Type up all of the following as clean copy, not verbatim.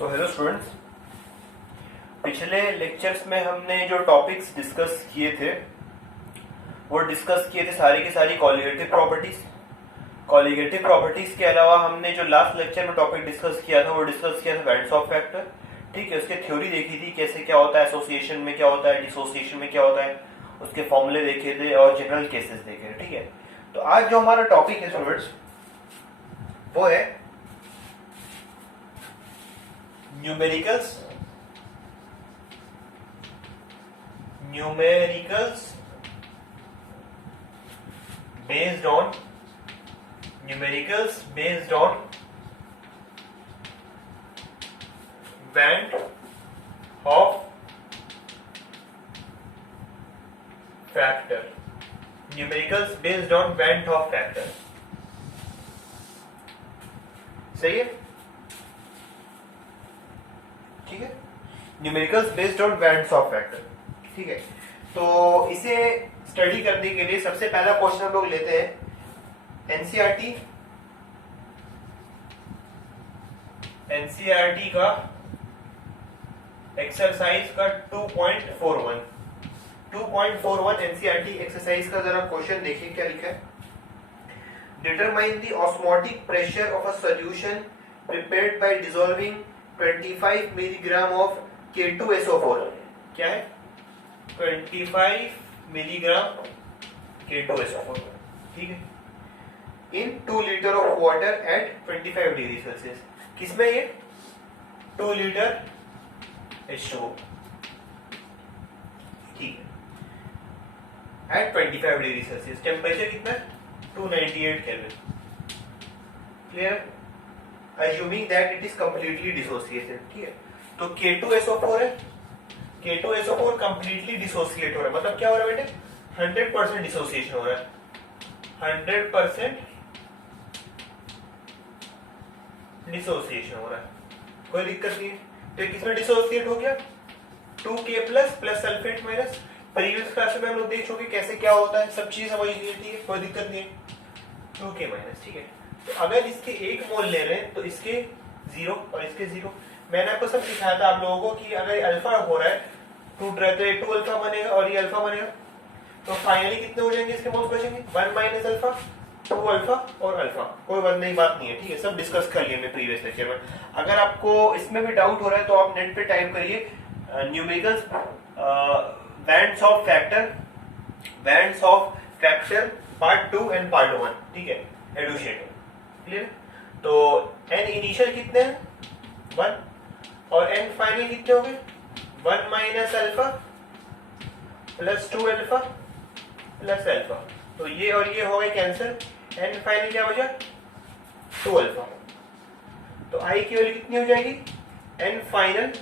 So hello students, पिछले lectures में हमने जो टॉपिक्स डिस्कस किए थे वो डिस्कस किए थे सारी की सारी कॉलिगेटिव प्रॉपर्टीज। कॉलिगेटिव प्रॉपर्टीज के अलावा हमने जो लास्ट लेक्चर में टॉपिक डिस्कस किया था वो डिस्कस किया था वैंड्स ऑफ फैक्टर। ठीक है, उसकी थ्योरी देखी थी, कैसे क्या होता है, एसोसिएशन में क्या होता है, डिसोसिएशन में क्या होता है, उसके फॉर्मूले देखे थे और जनरल केसेस देखे थे। ठीक है, तो आज जो हमारा टॉपिक है स्टूडेंट्स वो है numericals based on band of factor। Numericals based on band of factor, सही है? ठीक है, numericals based on bands of factor. ठीक है, तो इसे स्टडी करने के लिए सबसे पहला क्वेश्चन हम लोग लेते हैं एनसीईआरटी का एक्सरसाइज का 2.41 एनसीईआरटी एक्सरसाइज का जरा क्वेश्चन देखिए क्या लिखा है। Determine the osmotic pressure of a solution prepared by dissolving 25 milligram of K2SO4। क्या है? 25 मिलीग्राम K2SO4। ठीक है, इन 2 litre of water at 25 degree Celsius. किसमें ये? 2 लीटर H2O। ठीक है, एट 25 डिग्री सेल्सियस। टेम्परेचर कितना है? 298 kelvin. Clear? Assuming that it is completely dissociated। ठीक है, तो K2SO4 है, K2SO4 completely dissociate हो रहा है, मतलब क्या हो रहा है बेटे? 100% डिसोसिएशन हो रहा है, 100% डिसोसिएशन हो रहा है, कोई दिक्कत नहीं है। तो किसमें डिसोसिएट हो गया? 2K plus sulphate minus. Previous class में हम लोग देख चुके कैसे क्या होता है, सब चीज समझ ली। ठीक है, कोई दिक्कत नहीं है। 2K minus. ठीक है, तो अगर इसके 1 मोल ले रहे हैं तो इसके 0 और इसके 0। मैंने आपको सब सिखाया था आप लोगों को कि अगर अल्फा हो रहा है, टूट रहा है, तो ये 2 अल्फा बनेगा और ये अल्फा बनेगा। तो फाइनली कितने हो जाएंगे इसके मोल्स बचेंगे? 1 माइनस अल्फा, 2 अल्फा और अल्फा। कोई बात नहीं, बात नहीं है। ठीक है, सब डिस्कस कर लिए मैं प्रीवियस लेक्चर में। अगर आपको इसमें भी डाउट हो रहा है तो आप नेट पे टाइप करिए numericals bands of factor part 2 and part 1। ठीक है, एडुशिएट। क्लियर? तो n इनिशियल कितने हैं? 1 और n फाइनल कितने हो गए? 1 minus alpha plus 2 alpha plus alpha. तो ये और ये हो गए कैंसिल। n फाइनल क्या बचा? 2 अल्फा। तो i की वैल्यू कितनी हो जाएगी? n final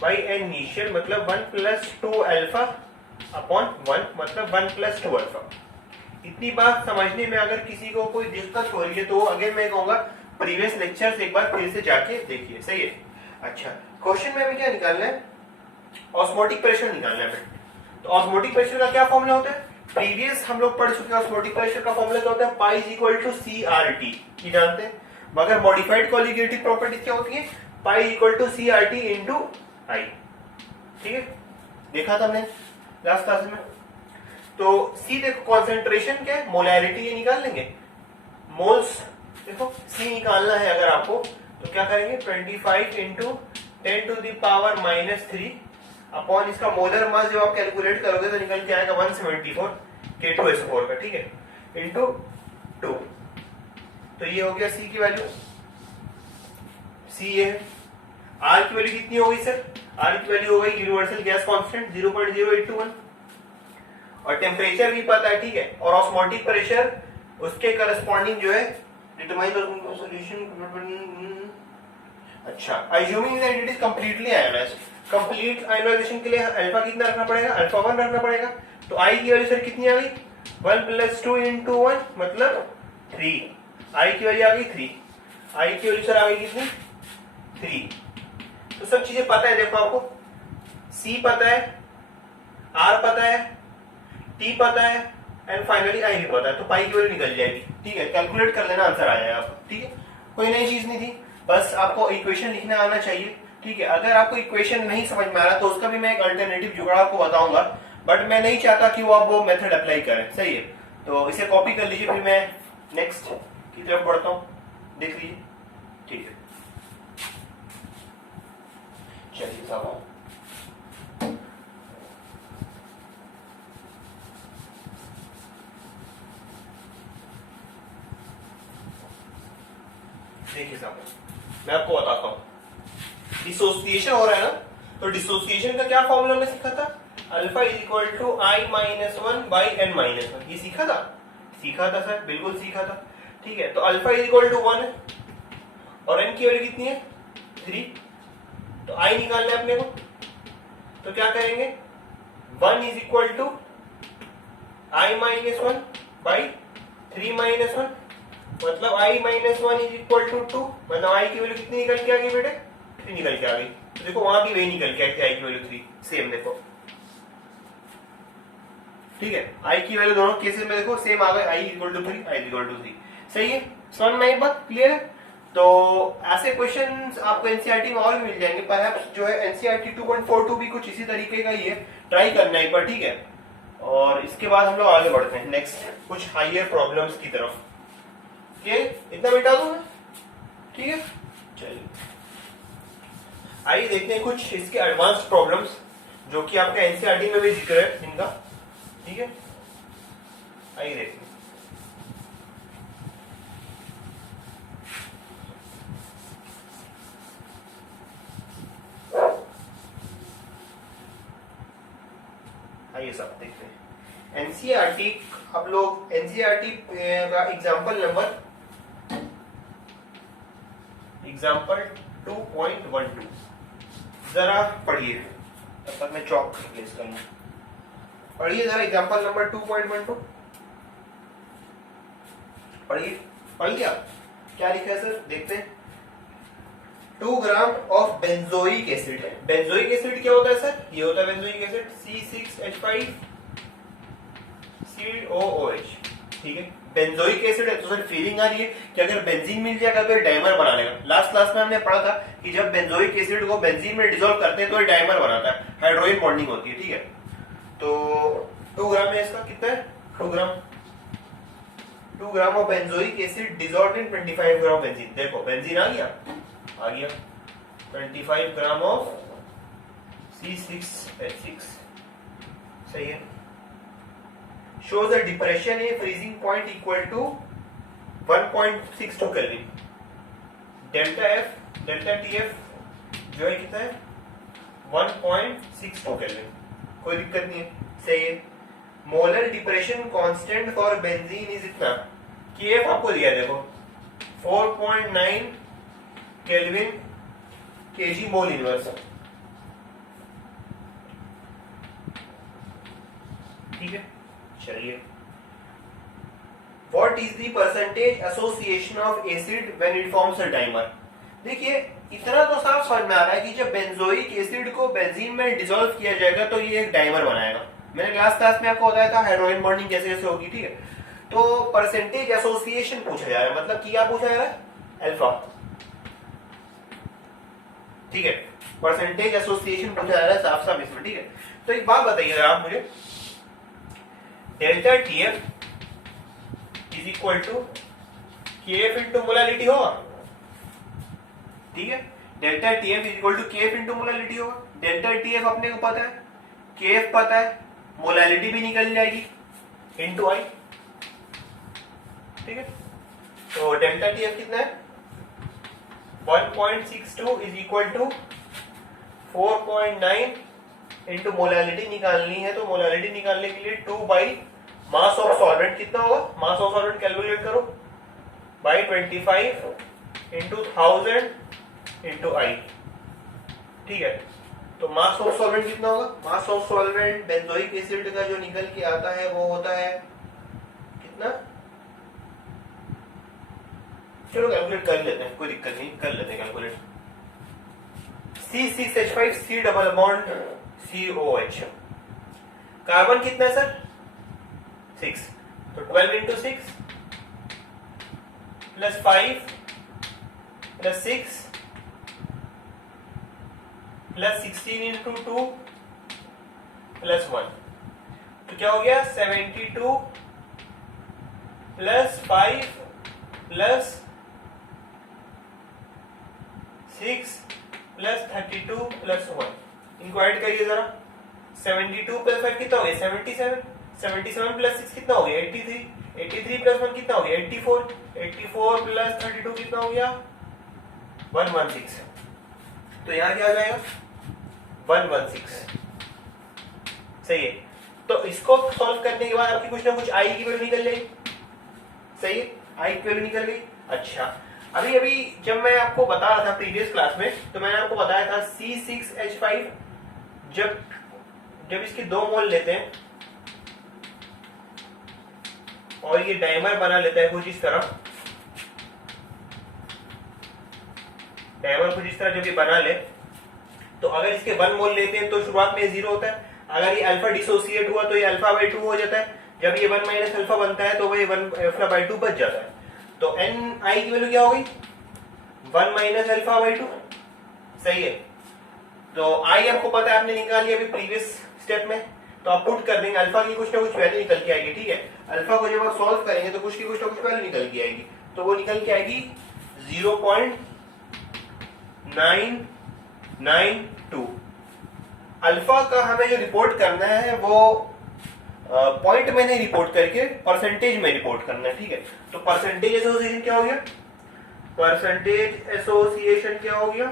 by n initial, मतलब 1 प्लस 2 अल्फा अपॉन 1, मतलब 1 प्लस 2 अल्फा। इतनी बात समझने में अगर किसी को कोई दिक्कत हो रही है तो अगर मैं कहूंगा प्रीवियस लेक्चर एक बार फिर से जाके देखिए। सही है? अच्छा, क्वेश्चन में हमें क्या निकालना है? ऑस्मोटिक प्रेशर निकालना है। तो ऑस्मोटिक प्रेशर का क्या फॉर्मूला होता है? प्रीवियस हम लोग पढ़ चुके हैं। ऑस्मोटिक प्रेशर का फॉर्मूला क्या होता है? Pi is equal to CRT। ये जानते हैं, मगर मॉडिफाइड कॉलिगेटिव प्रॉपर्टीज क्या होती है? Pi equal to CRT into I। ठीक है, देखा था हमने लास्ट क्लास में। तो C देखो, कॉन्सेंट्रेशन क्या है? मोलैरिटी। ये निकाल लेंगे मोल्स। देखो C निकालना है अगर आपको तो क्या करेंगे? 25 into 10 to the power minus 3 upon इसका मोलर मास जब आप कैलकुलेट करोगे तो निकल के आएगा 174 K2SO4 का। ठीक है, इंटू 2। तो ये हो गया C की वैल्यू। C ये है। R की वैल्यू कितनी हो गई सर? R की वैल्यू हो गई यूनिवर्सल गैस कांस्टेंट 0.0821 और टेम्परेचर भी पता है। ठीक है, और ऑस्मोटिक प्रेशर उसके करस्पॉन्डिंग जो है डिटरमाइन सॉल्यूशन। अच्छा, assuming that it is completely ionized. Complete ionization के लिए अल्फा कितना रखना पड़ेगा? अल्फा 1 रखना पड़ेगा। तो I की वैल्यू सर कितनी आ गई? 1 प्लस 2 इंटू 1 मतलब 3। I की वैल्यू आ गई 3। I की वैल्यू सर आ गई कितनी? 3। तो सब चीजें पता है। देखो आपको C पता है, R पता है, T पता है एंड फाइनली I भी पता है। तो पाई की वैल्यू निकल जाएगी। ठीक है, कैलकुलेट कर लेना, आंसर आ जाएगा आपको। ठीक है, कोई नई चीज नहीं थी। बस आपको इक्वेशन लिखना आना चाहिए, ठीक है। अगर आपको इक्वेशन नहीं समझ में आ रहा तो उसका भी मैं एक अल्टरनेटिव जुगाड़ आपको बताऊंगा, बट मैं नहीं चाहता कि वो आप वो मेथड अप्लाई करें, सही है। तो इसे कॉपी कर लीजिए, फिर मैं नेक्स्ट की तरफ बढ़ता हूँ, देख लीजिए, ठीक है। चलिए साहब, देखिए साहब, मैं आपको बताता हूँ, डिसोसिएशन हो रहा है ना, तो डिसोसिएशन का क्या फॉर्मूला में सीखा था, alpha is equal to I minus one by N minus one, ये सीखा था सर, बिल्कुल सीखा था, ठीक है। तो अल्फा इज इक्वल टू 1 है और एन की वैल्यू कितनी है 3, तो आई निकालना है अपने को, तो क्या करेंगे 1 is equal to I minus one by 3 minus one, मतलब i minus one is equal to 2, मतलब आई की वैल्यू कितनी निकल के आ गई बेटे 3 निकल के आ गई, तो देखो वहां भी वही निकल के आई थी, आई की वैल्यू 3 सेम, देखो ठीक है, आई की वैल्यू दोनों केसेस में देखो सेम आ गए, i equal to 3, i equal to 3, सही है। समझ में एक बात क्लियर है। तो ऐसे क्वेश्चंस आपको एनसीईआरटी में और भी मिल जाएंगे, पर जो है एनसीईआरटी 2.42 भी कुछ इसी तरीके का ही है, ट्राई करना एक बार, ठीक है। और इसके बाद हम लोग आगे बढ़ते हैं नेक्स्ट कुछ हायर प्रॉब्लम्स की तरफ, इतना मिटा दूं मैं, ठीक है। चलिए आइए देखते हैं कुछ इसके एडवांस प्रॉब्लम्स जो कि आपका एनसीईआरटी में भी जिक्र है इनका, ठीक है। आइए देखते हैं। आइए सब देखते हैं एनसीईआरटी, आप लोग एनसीईआरटी का एग्जाम्पल 2.12 जरा पढ़िए, तब तक मैं चौक प्लेस कर लूं, पढ़िए जरा एग्जाम्पल नंबर 2.12, पढ़िए, पढ़ लिया, क्या लिखा है सर, देखते हैं। 2 gram of benzoic acid, benzoic acid क्या होता है सर, ये होता है बेंजोइक एसिड C6H5 COOH, ठीक है। बेंजोइक एसिड है तो सर फीलिंग आ रही है कि अगर बेंजीन मिल जाएगा तो डाइमर बना लेगा। लास्ट क्लास में हमने पढ़ा था कि जब बेंजोइक एसिड को बेंजीन में डिसॉल्व करते हैं तो डाइमर बनाता है, हाइड्रोजन बॉन्डिंग होती है, ठीक है। तो 2 ग्राम है, इसका कितना है 2 gram of benzoic acid dissolved in 25 gram benzene, देखो बेंजीन आ गया 25 ग्राम ऑफ C6H6, सही है। shows a depression a freezing point equal to 1.62 Kelvin, delta TF जो है कितना है 1.62 Kelvin, कोई दिक्कत नहीं है, सही है। Molar depression constant for benzene is इतना, KF आपको दिया है देखो 4.9 केल्विन kg मोल इनवर्स, ठीक है। चलिए what is the percentage association of acid when it forms a dimer, देखिए इतना तो साफ समझ में आ रहा है कि जब बेंजोइक एसिड को बेंजीन में डिसॉल्व किया जाएगा तो ये एक डाइमर बनाएगा, मैंने लास्ट क्लास में आपको बताया था हाइड्रोजन बॉन्डिंग कैसे कैसे होगी, ठीक है। तो परसेंटेज एसोसिएशन पूछा जा रहा है, मतलब कि क्या पूछा जा रहा है अल्फा, ठीक है, परसेंटेज एसोसिएशन पूछा जा रहा है साफ साफ इसमें, ठीक है। तो एक बात बताइएगा आप मुझे, delta TF is equal to KF into molality होगा, ठीक है। Delta TF is equal to KF into molality होगा, डेल्टा TF अपने को पता है, KF पता है, मोलालिटी भी निकल जाएगी इंटू आई, ठीक है। तो डेल्टा TF कितना है 1.62 is equal to 4.9 into molality निकालनी है, तो मोलालिटी निकालने के लिए 2 बाई मास ऑफ सॉल्वेंट कितना होगा, मास ऑफ सॉल्वेंट कैलकुलेट करो बाई 25 इंटू 1000 इंटू आई, ठीक है। तो मास ऑफ सॉल्वेंट कितना होगा, mass of solvent benzoic acid का जो निकल के आता है वो होता है कितना, चलो कैलकुलेट कर लेते हैं, कोई दिक्कत नहीं, कर लेते हैं calculate. C6H5 C double bond COH, carbon कितना है सर 6, तो 12 into 6 plus 5 plus 6 plus 16 into 2 plus 1, तो क्या हो गया 72 प्लस 5 प्लस 6 प्लस 32 प्लस 1। इनको ऐड करिए जरा। 72 प्लस 5 कितना हो गया 77, 77 प्लस 6 कितना हो गया 83, 83 प्लस 1 कितना हो गया 84, 84 प्लस 32 कितना हो गया 116। तो यहां क्या आ जाएगा 116। सही है। तो इसको सॉल्व करने के बाद आपकी कुछ ना कुछ आई की वैल्यू निकल जाएगी। सही है, आई की वैल्यू निकल गई। अच्छा, अभी जब मैं आपको बता रहा था प्रीवियस क्लास में, तो मैंने आपको बताया था C6H5 जब इसके 2 मोल लेते हैं और ये डाइमर बना लेता है कुछ इस तरह, डाइमर कुछ इस तरह जब ये बना ले, तो अगर इसके 1 मोल लेते हैं तो शुरुआत में 0 होता है। अगर ये अल्फा डिसोसिएट हुआ तो ये अल्फा बाई 2 हो जाता है। जब ये 1 माइनस अल्फा बनता है तो ये 1 अल्फा बाई 2 बच जाता है। तो एन आई की वैल्यू क्या हो गई 1 माइनस अल्फा बाई 2। सही है। तो आई आपको पता है, आपने निकाल लिया अभी प्रीवियस स्टेप में, तो आप पुट कर देंगे, अल्फा की कुछ ना कुछ वैल्यू निकल के आएगी। ठीक है, अल्फा को जब आप सॉल्व करेंगे तो कुछ की कुछ ना कुछ वैल्यू निकल के आएगी, तो वो निकल के आएगी 0.992। अल्फा का हमें जो रिपोर्ट करना है वो पॉइंट में नहीं रिपोर्ट करके परसेंटेज में रिपोर्ट करना है। ठीक है, तो परसेंटेज एसोसिएशन क्या हो गया, परसेंटेज एसोसिएशन क्या हो गया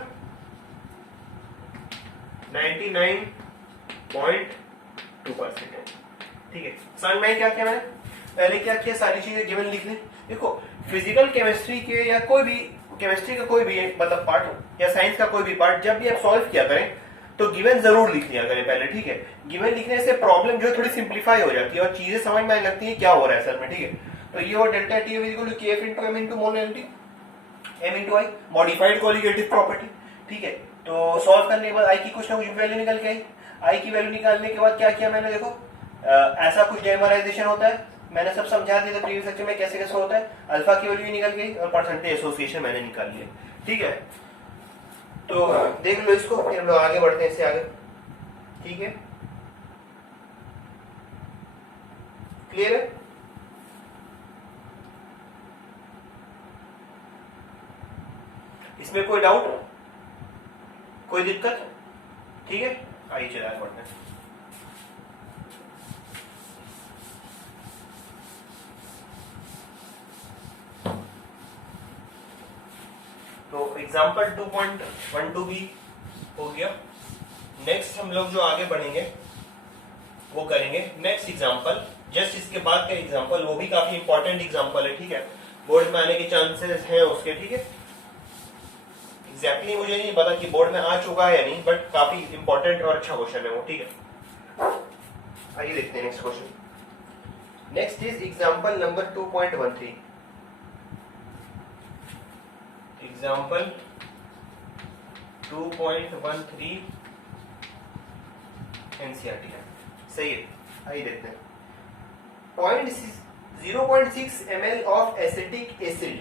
99.2%। ठीक है, समझ में क्या किया मैंने, पहले क्या किया, सारी चीजें गिवन लिख ली। देखो फिजिकल केमिस्ट्री के या कोई भी केमिस्ट्री का कोई भी मतलब पार्ट या साइंस का कोई भी पार्ट जब भी आप सॉल्व किया करें तो गिवन जरूर लिख लिया करें पहले। ठीक है, गिवन लिखने से प्रॉब्लम जो है थोड़ी सिंप्लीफाई हो जाती है और चीजें समझ में आने लगती है क्या हो रहा है असल में। ठीक है, तो ये वो delta T equal to KF into M into molarity M into I modified colligative property. ठीक है, तो सॉल्व करने के बाद आई की कुछ ना कुछ वैल्यू निकल के आई। आई की वैल्यू निकालने के बाद क्या किया मैंने, देखो ऐसा कुछ डेमराइजेशन होता है, मैंने सब समझा दिया था प्रीवियस लेक्चर में कैसे कैसे होता है। अल्फा की वैल्यू निकल गई और परसेंटेज एसोसिएशन मैंने निकाल लिया। ठीक है, तो देख लो इसको, फिर हम लोग आगे बढ़ते हैं इससे आगे। ठीक है, क्लियर है। इसमें कोई डाउट, कोई दिक्कत। ठीक है, आइए चला बढ़ते हैं। तो एग्जाम्पल 2.12 भी हो गया। नेक्स्ट हम लोग जो आगे बढ़ेंगे वो करेंगे नेक्स्ट एग्जाम्पल, जस्ट इसके बाद का एग्जाम्पल, वो भी काफी इंपॉर्टेंट एग्जाम्पल है। ठीक है, बोर्ड में आने के चांसेस हैं उसके। ठीक है, एग्जैक्टली मुझे नहीं पता कि बोर्ड में आ चुका है या नहीं, बट काफी इंपॉर्टेंट और अच्छा क्वेश्चन है वो। ठीक है, आइए देखते हैं next question. Next is example number 2.13। Example 2.13 NCERT है। सही है, आइए देखते हैं। 0.6 ml of acetic acid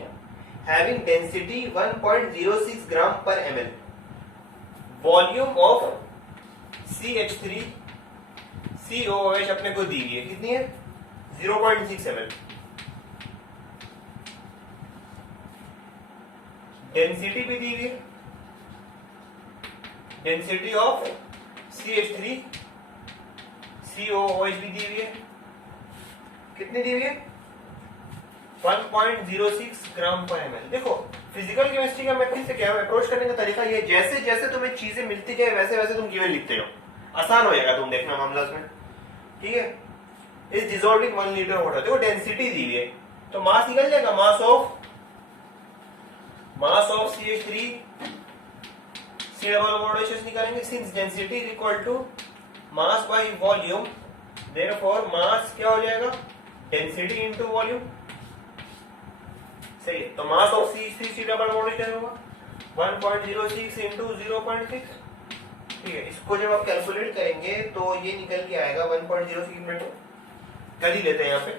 having density 1.06 gram per ml, volume of CH3COOH अपने को दी है, कितनी है 0.6 ml, डेंसिटी भी दी हुई है, डेंसिटी ऑफ CH3COOH भी दी हुई है, कितनी दी हुई है 1.06 ग्राम पर ml। देखो फिजिकल केमिस्ट्री का मेथड से क्या अप्रोच करने का तरीका ये, जैसे जैसे तुम्हें चीजें मिलती जाए वैसे वैसे तुम गिवन लिखते हो, आसान हो जाएगा तुम देखना मामला उसमें। ठीक है, is dissolved in 1 litre water. देखो डेंसिटी दी हुई है तो मास निकल जाएगा, mass of CH3 C double bond निकालेंगे, since density is equal to mass by volume, therefore mass क्या हो जाएगा डेंसिटी इनटू वॉल्यूम। सही है, तो mass of CH3 C double bond क्या होगा 1.06 इनटू 0.6। ठीक है, इसको जब आप कैलकुलेट करेंगे तो ये निकल के आएगा 1.06 मिनट कर ही लेते हैं यहाँ पे।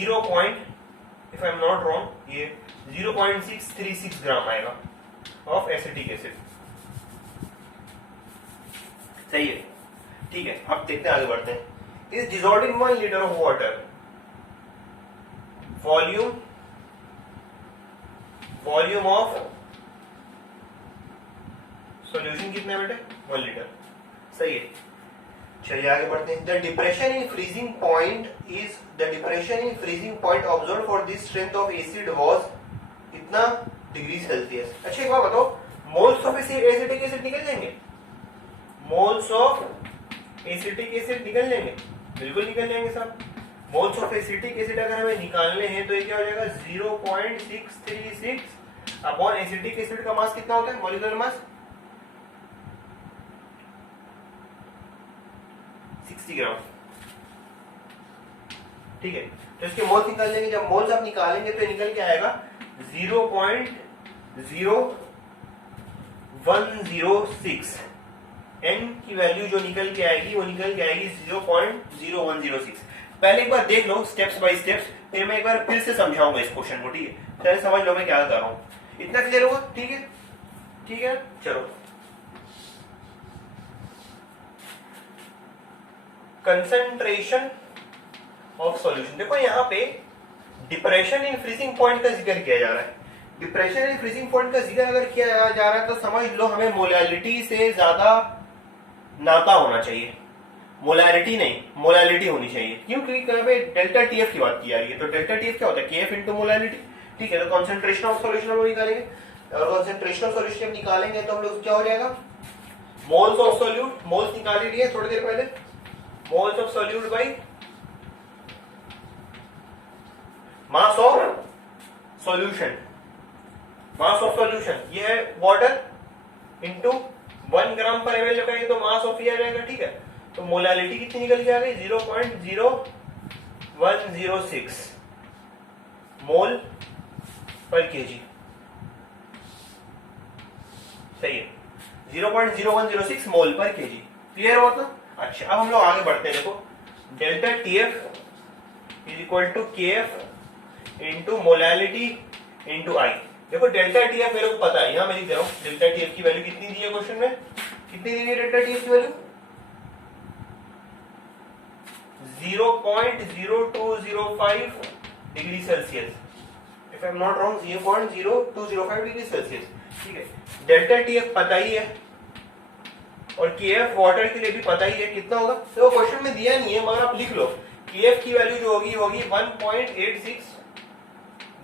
If I am not wrong ये 0.636 ग्राम आएगा ऑफ एसिटिक एसिड। सही है, ठीक है। अब देखते हैं, आगे बढ़ते हैं। Is dissolved in 1 litre of water, volume of solution कितना है बेटे? 1 लीटर। सही है, चलिए आगे बढ़ते हैं। The depression in freezing point observe for this strength of acid was कितना डिग्री सेल्सियस। अच्छा एक बात बताओ, मोल्स ऑफ एसिटिक एसिड निकल जाएंगे? मोल्स ऑफ एसिटिक एसिड निकल जाएंगे? बिल्कुल निकल जाएंगे साहब। मोल्स ऑफ एसिटिक एसिड अगर हमें निकालने हैं तो ये क्या हो जाएगा? 0.636 अपॉन एसिटिक एसिड का मास कितना होता है? मॉलिक्यूलर मास 60 ग्राम। ठीक है, तो इसके मोल्स निकाल लेंगे। जब मोल्स आप निकालेंगे तो निकल के आएगा 0.0106। n की वैल्यू जो निकल के आएगी वो निकल के आएगी 0.0106। पहले एक बार देख लो स्टेप्स बाय स्टेप्स, फिर मैं एक बार फिर से समझाऊंगा इस क्वेश्चन को। ठीक है, पहले समझ लो मैं क्या कर रहा हूं। इतना क्लियर होगा? ठीक है, ठीक है। चलो, कंसंट्रेशन ऑफ सॉल्यूशन। देखो यहाँ पे डिप्रेशन इन फ्रीजिंग पॉइंट का जिक्र किया जा रहा है। डिप्रेशन इन फ्रीजिंग पॉइंट का जिक्र अगर किया जा रहा है तो समझ लो हमें मोलैलिटी से ज्यादा नाता होना चाहिए। मोलैरिटी नहीं, मोलैलिटी होनी चाहिए। क्यों? क्योंकि यहाँ पे डेल्टा टीएफ की बात की जा रही है। तो डेल्टा टीएफ क्या होता है? KF into molality. ठीक है, तो कॉन्सेंट्रेशन ऑफ सॉल्यूशन हम लोग निकालेंगे, और कॉन्सेंट्रेशन ऑफ सॉल्यूशन जब निकालेंगे तो हम लोग क्या हो जाएगा? मोल्स ऑफ सॉल्यूट, मोल्स निकाल ही लिए थोड़ी देर पहले, moles of solute by mass of solution. Mass of solution ये है वाटर इंटू 1 ग्राम पर एमएल लगाएंगे तो मास ऑफ ये आ जाएगा। ठीक है, तो मोलैलिटी कितनी निकल के आ गई? 0.0106 मोल पर केजी। सही है, 0.0106 मोल पर केजी। क्लियर हुआ था? अच्छा, अब हम लोग आगे बढ़ते हैं। देखो, delta TF is equal to KF into molality into i. देखो डेल्टा टीएफ मेरे को पता है, यहां मैं लिख दे रहा हूं। डेल्टा टीएफ की वैल्यू कितनी दी है क्वेश्चन में? कितनी दी है डेल्टा टीएफ की value? 0.0205 degree Celsius. If I am not wrong 0.0205 degree Celsius. ठीक है, डेल्टा टीएफ पता ही है और केएफ वाटर के लिए भी पता ही है कितना होगा। तो क्वेश्चन में दिया नहीं है मगर आप लिख लो। केएफ की वैल्यू जो होगी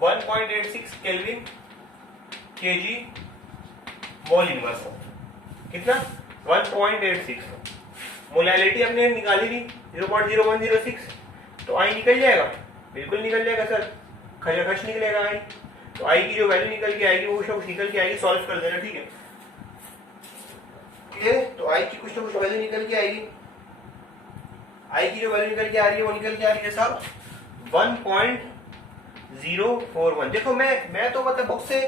1.86 केल्विन केजी मोल इनवर्स। कितना? 1.86। मोलैलिटी अपने निकाली थी 0.0106, तो आई निकल जाएगा? बिल्कुल निकल जाएगा सर, खचाखच निकलेगा आई। तो आई की जो वैल्यू निकल के आएगी वो सब निकल के आएगी, सॉल्व कर देना। ठीक है, तो आई की कुछ ना कुछ वैल्यू निकल के आएगी। आई की जो वैल्यू निकल के आ रही है वो निकल के आ रही है साहब 1.041। देखो मैं तो मतलब बुक से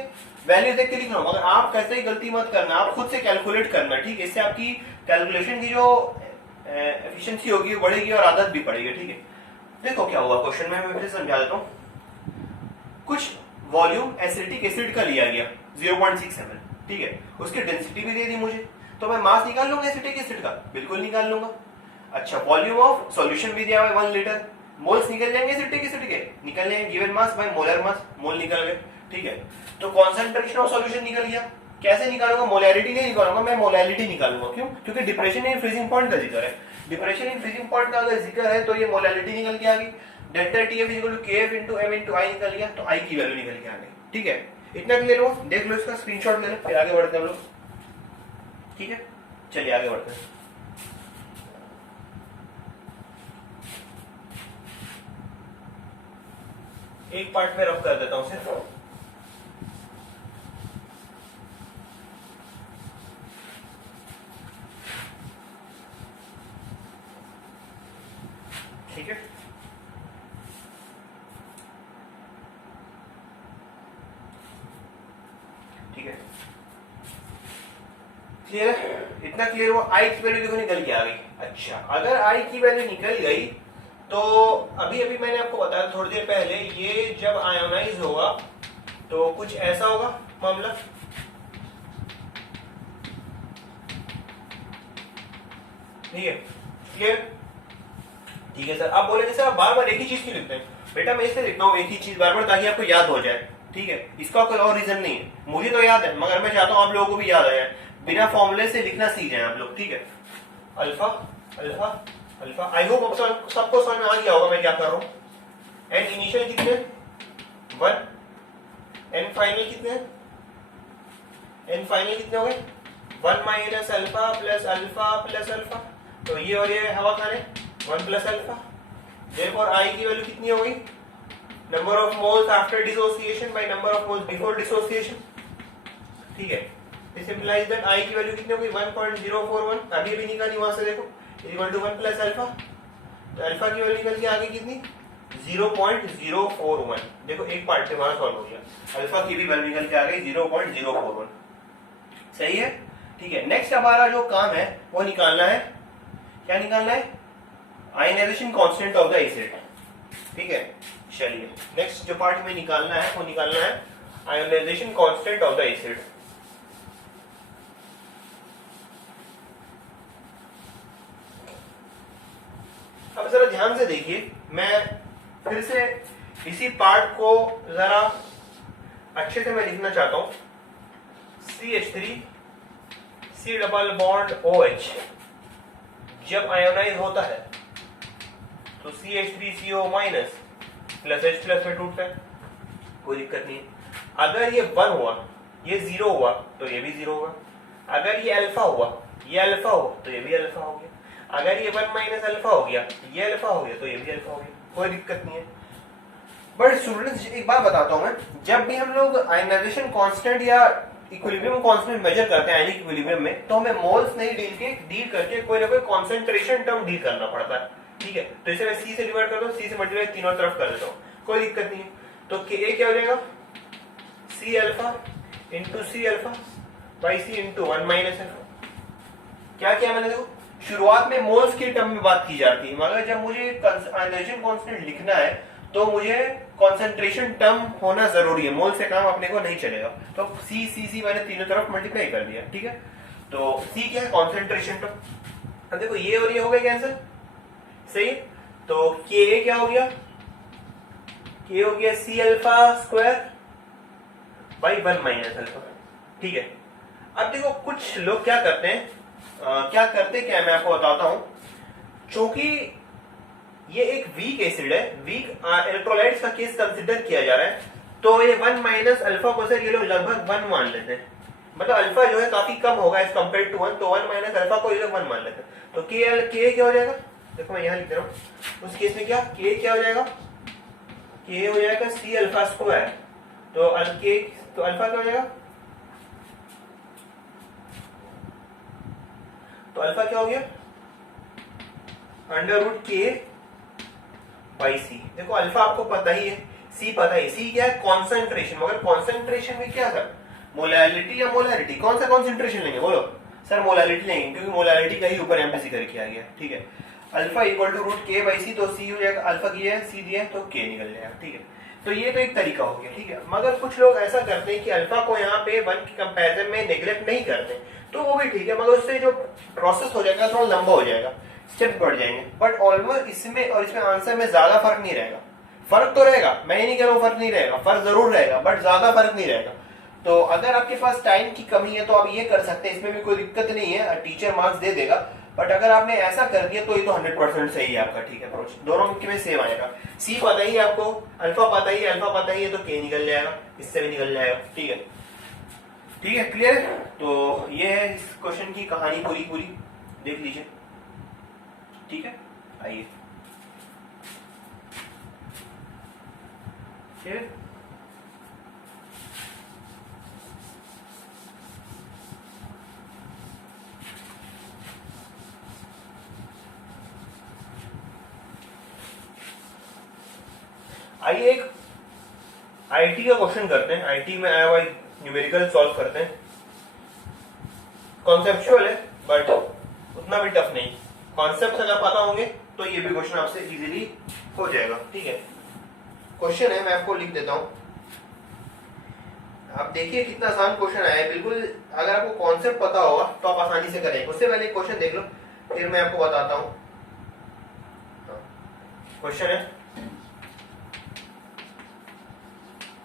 वैल्यू देख के लिख रहा हूं, मगर आप कैसे ही गलती मत करना, आप खुद से कैलकुलेट करना। ठीक है, इससे आपकी कैलकुलेशन की जो एफिशिएंसी होगी वो बढ़ेगी और आदत भी पड़ेगी। ठीक है, देखो क्या हुआ क्वेश्चन में, मैं फिर समझा देता हूं। कुछ वॉल्यूम एसिटिक एसिड का लिया गया 0.6 ml। ठीक है, उसकी डेंसिटी भी दे दी मुझे, तो मैं मास निकाल लूंगा एसिटिक एसिड का? बिल्कुल निकाल लूंगा। अच्छा, वॉल्यूम ऑफ सॉल्यूशन भी दिया हुआ है 1 लीटर। मोल्स निकल जाएंगे एसिटिक एसिड के? निकल जाएंगे। Given mass by molar mass, mole निकल गए। ठीक है, तो कॉन्सेंट्रेशन ऑफ सॉल्यूशन निकल गया। कैसे निकालूंगा? मोलैरिटी नहीं निकालूंगा, मैं मोलैलिटी निकालूंगा। क्यों? क्योंकि डिप्रेशन इन फ्रीजिंग पॉइंट का जिक्र है। डिप्रेशन इन फ्रीजिंग पॉइंट का अगर जिक्र है तो ये मोलैलिटी निकल के आ गई। Delta TF equal to KF into M into I निकल गया, तो आई की वैल्यू निकल के आ गई। ठीक है, इतना क्लियर हो? देख लो इसका स्क्रीनशॉट ले लो, फिर आगे बढ़ते हैं हम लोग। ठीक है, चलिए आगे बढ़ते हैं। एक पार्ट में रफ कर देता हूं सिर्फ। ठीक है, ठीक है, क्लियर है? इतना क्लियर हुआ? आई की वैल्यू देखो निकल के आ गई। अच्छा, अगर आई की वैल्यू निकल गई तो अभी अभी मैंने आपको बताया थोड़ी देर पहले, ये जब आयोनाइज होगा तो कुछ ऐसा होगा मामला। ठीक है, क्लियर? ठीक है सर। आप बोलेंगे सर आप बार बार एक ही चीज क्यों लिखते हैं? बेटा मैं इसलिए लिखता हूँ एक ही चीज बार बार ताकि आपको याद हो जाए। ठीक है, इसका कोई और रीजन नहीं है। मुझे तो याद है मगर मैं चाहता हूँ आप लोगों को भी याद आ जाए, बिना फॉर्मूले से लिखना सीख जाए आप लोग। ठीक है, alpha alpha alpha. I hope सबको समझ में आ गया होगा मैं क्या कर रहा हूँ। एन इनिशियल कितने? 1। एन फाइनल कितने? एन फाइनल कितने हो गए? 1 minus alpha plus alpha plus alpha. तो ये और ये हवा खाने 1 प्लस अल्फा। देयरफॉर आई की वैल्यू कितनी हो गई? Number of moles after dissociation by number of moles before dissociation. ठीक है, दिस इंप्लाइज दैट आई की वैल्यू कितनी हो गई? 1.041। अभी भी निकाली वहां से देखो, इक्वल टू 1 प्लस अल्फा। तो अल्फा की वैल्यू निकल के आगे कितनी? 0.041। देखो एक पार्ट से हमारा सॉल्व हो गया। अल्फा की भी वैल्यू निकल के आ गई 0.041। सही है। ठीक है, नेक्स्ट हमारा जो काम है वो निकालना है, क्या निकालना है? Ionization constant of the acid. ठीक है, चलिए नेक्स्ट जो पार्ट में निकालना है वो निकालना है ionization constant of the acid. अब जरा ध्यान से देखिए, मैं फिर से इसी पार्ट को जरा अच्छे से मैं लिखना चाहता हूं। CH3 C double bond OH जब आयोनाइज होता है तो CH3CO minus plus H plus में टूटता है, कोई दिक्कत नहीं है। अगर ये 1 हुआ, ये 0 हुआ तो ये भी 0 होगा। अगर ये अल्फा हुआ, ये अल्फा हुआ तो ये भी अल्फा हो गया। अगर ये 1 माइनस अल्फा हो गया, ये अल्फा हो गया तो ये भी अल्फा हो गया, कोई दिक्कत नहीं है। बट स्टूडेंट्स एक बात बताता हूं मैं, जब भी हम लोग आयनाइजेशन कांस्टेंट या इक्विलिब्रियम कांस्टेंट मेजर करते हैं आयनिक इक्विलिब्रियम में, तो हमें मोल्स नहीं डील करके कोई ना कोई कॉन्सेंट्रेशन टर्म डील करना पड़ता है। ठीक है, तो इसे मैं सी से डिवाइड करता हूँ, सी से मल्टीप्लाई तीनों तरफ कर देता हूँ, कोई दिक्कत नहीं है। तो के क्या हो जाएगा? C alpha into C alpha by C into 1 minus alpha. क्या किया मैंने? देखो शुरुआत में मोल्स के टर्म में बात की जाती है, मगर जब मुझे आयनाइजेशन कांस्टेंट लिखना है तो मुझे कंसंट्रेशन टर्म होना जरूरी है, मोल से काम अपने को नहीं चलेगा। तो सी सी सी मैंने तीनों तरफ मल्टीप्लाई कर दिया। ठीक है, तो सी क्या है? Concentration term. अब देखो ये और ये हो गए कैंसिल, सही। तो के क्या हो गया? के हो गया C alpha square by 1 minus alpha. ठीक है, अब देखो कुछ लोग क्या करते हैं, क्या मैं आपको बताता हूं। चूंकि ये एक वीक एसिड है, वीक इलेक्ट्रोलाइट्स का केस कंसिडर किया जा रहा है, तो ये 1 माइनस अल्फा को सर ये लोग लगभग 1 मान लेते हैं। मतलब अल्फा जो है काफी कम होगा एज कम्पेयर टू 1, तो 1 माइनस अल्फा को ये लोग 1 मान लेते हैं। तो के क्या हो जाएगा? देखो मैं यहां लिख रहा हूं, उस केस में क्या हो जाएगा? के हो जाएगा सी अल्फा स्क्वायर। तो अल्फा क्या हो जाएगा? तो अल्फा क्या हो गया? अंडर रूट के बाई सी। देखो अल्फा आपको पता ही है, सी पता ही। सी क्या है? कॉन्सेंट्रेशन। मगर कॉन्सेंट्रेशन में क्या सर? मोलैलिटी या मोलैरिटी? कौन सा कॉन्सेंट्रेशन लेंगे बोलो? सर मोलैलिटी लेंगे, क्योंकि मोलैलिटी का ही ऊपर एम्फेसिस करके आ गया। ठीक है, अल्फा इक्वल टू रूट के बाई सी, तो सी हो जाएगा, अल्फा की है सी दिया है तो के निकल जाएगा। ठीक है, तो ये तो एक तरीका हो गया। ठीक है, मगर कुछ लोग ऐसा करते हैं कि अल्फा को यहाँ पे 1 के कंपैरिजन में नेग्लेक्ट नहीं करते, तो वो भी ठीक है, मगर उससे जो प्रोसेस हो जाएगा थोड़ा लंबा हो जाएगा, स्टेप बढ़ जाएंगे। बट ऑलमोस्ट इसमें और इसमें आंसर में ज्यादा फर्क नहीं रहेगा। फर्क तो रहेगा, मैं ये नहीं कह रहा हूँ फर्क नहीं रहेगा, फर्क जरूर रहेगा, बट ज्यादा फर्क नहीं रहेगा। तो अगर आपके पास टाइम की कमी है तो आप ये कर सकते हैं, इसमें भी कोई दिक्कत नहीं है, टीचर मार्क्स दे देगा। बट अगर आपने ऐसा कर दिया तो ये तो 100% सही है आपका। ठीक है, अप्रोच दोनों में सेम आएगा। सी पता ही है आपको, अल्फा पता ही है तो के निकल जाएगा, इससे भी निकल जाएगा। ठीक है, ठीक है, क्लियर है? तो ये है इस क्वेश्चन की कहानी पूरी देख लीजिए। ठीक है, आइए आइए एक आईटी का क्वेश्चन करते हैं। आईटी में आया हुआ न्यूमेरिकल सॉल्व करते हैं। कॉन्सेप्चुअल है बट उतना भी टफ नहीं, कॉन्सेप्ट अगर पता होंगे तो ये भी क्वेश्चन आपसे इजीली हो जाएगा। ठीक है, क्वेश्चन है, मैं आपको लिख देता हूं। आप देखिए कितना आसान क्वेश्चन आया है। बिल्कुल अगर आपको कॉन्सेप्ट पता होगा तो आप आसानी से करेंगे। उससे पहले क्वेश्चन देख लो, फिर मैं आपको बताता हूं। क्वेश्चन है,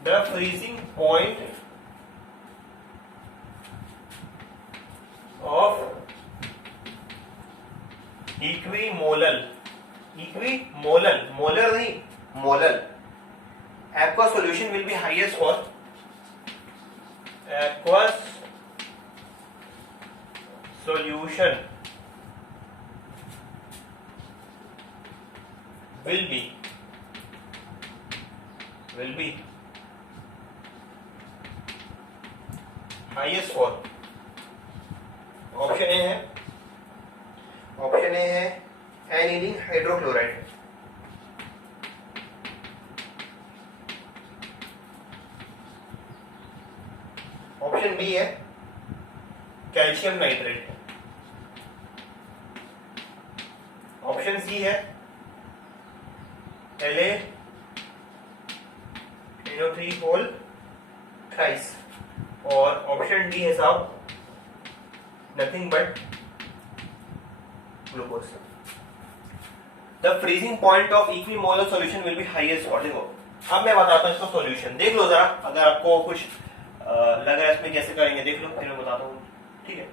the freezing point of equimolal, molar नहीं, molal aqueous solution will be highest for aqueous solution will be highest for, option A है एनिलीन हाइड्रोक्लोराइड, ऑप्शन बी है कैल्शियम नाइट्रेट, ऑप्शन सी है Na3 होल थ्राइस, और option D है साहब nothing but glucose. The freezing point of equimolar solution will be highest for. देखो अब मैं बताता हूँ इसका सॉल्यूशन, देख लो जरा, अगर आपको कुछ लग रहा है इसमें कैसे करेंगे देख लो, फिर मैं बताता हूँ। ठीक है,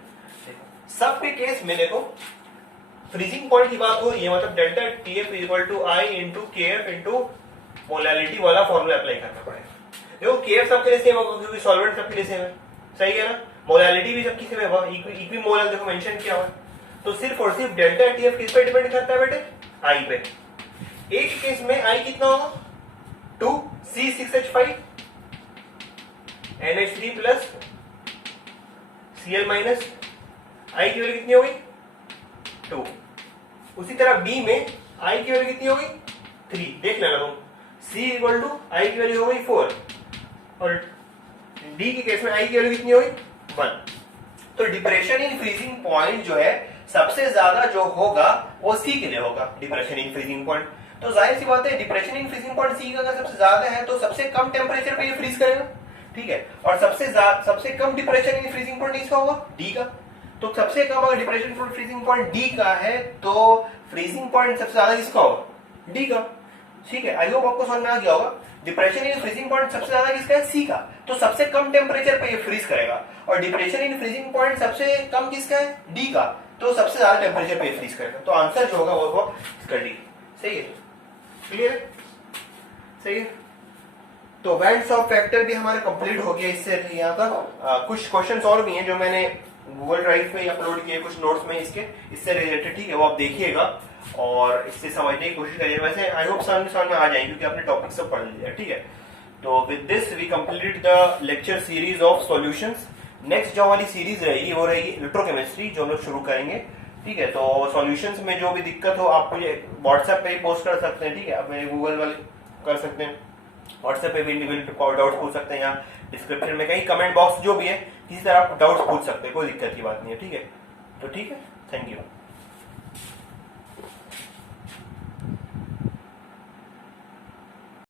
सब के केस में देखो फ्रीजिंग पॉइंट की बात हो रही है, मतलब delta TF equal to I into KF into molality वाला फॉर्मूला अप्लाई करना पड़ेगा। देखो KF सबके लिए सेम होगा क्योंकि सॉल्वेंट सबके लिए सेम है, सही है ना, मोलैलिटी भी सबकी सेम है, इक्विमोलर देखो मेंशन किया हुआ है, तो सिर्फ और सिर्फ डेल्टा TF किस पे डिपेंड करता है बेटे, I पे। एक केस में I कितना होगा 2C6H5 NH3 plus Cl minus, I की वैल्यू कितनी होगी 2। उसी तरह B में I की वैल्यू कितनी होगी 3, देख लेना तुम, C इक्वल टू I की वैल्यू होगी 4 और D के केस में I की वैल्यू कितनी होगी 1। तो डिप्रेशन इन फ्रीजिंग पॉइंट जो है सबसे ज्यादा जो होगा वो C के लिए होगा, डिप्रेशन इन फ्रीजिंग पॉइंट। तो जाहिर सी बात है depression in freezing point C का अगर सबसे ज्यादा है तो सबसे कम टेम्परेचर पे ये फ्रीज करेगा। ठीक है, और सबसे कम डिप्रेशन इन फ्रीजिंग पॉइंट इसका होगा D का। तो सबसे कम अगर डिप्रेशन फ्रीजिंग पॉइंट D का है तो फ्रीजिंग पॉइंट सबसे ज्यादा किसका होगा D का। ठीक है, आई होप आपको समझ में आ गया होगा। डिप्रेशन इन फ्रीजिंग पॉइंट सबसे ज्यादा किसका है C का, तो सबसे कम टेम्परेचर पे ये फ्रीज करेगा, और डिप्रेशन इन फ्रीजिंग पॉइंट सबसे कम किसका है D का, तो सबसे ज्यादा टेम्परेचर पे फ्रीज करेगा। तो आंसर जो होगा वो इसका D। सही है, क्लियर है, सही है। तो बैंड्स ऑफ फैक्टर भी हमारा कंप्लीट हो गया इससे यहाँ तक। कुछ क्वेश्चंस और भी हैं जो मैंने गूगल ड्राइव पे अपलोड किए कुछ नोट्स में इससे रिलेटेड। ठीक है, वो आप देखिएगा और इससे समझने की कोशिश करिए। वैसे आई होप समझ में आ जाएंगे क्योंकि आपने टॉपिक सब पढ़ लिया। ठीक है, तो with this we complete the lecture series of solutions. Next जो वाली सीरीज रहेगी वो रहेगी इलेक्ट्रोकेमिस्ट्री, जो हम लोग शुरू करेंगे। ठीक है, तो सॉल्यूशंस में जो भी दिक्कत हो आप मुझे व्हाट्सएप पे ही पोस्ट कर सकते हैं। ठीक है, आप मेरे गूगल वाले कर सकते हैं, व्हाट्सएप पे भी इंडिविजुअल डाउट्स पूछ सकते हैं, या डिस्क्रिप्शन में कहीं कमेंट बॉक्स जो भी है किसी तरह आप डाउट्स पूछ सकते हैं, कोई दिक्कत की बात नहीं है। ठीक है, तो ठीक है, थैंक यू।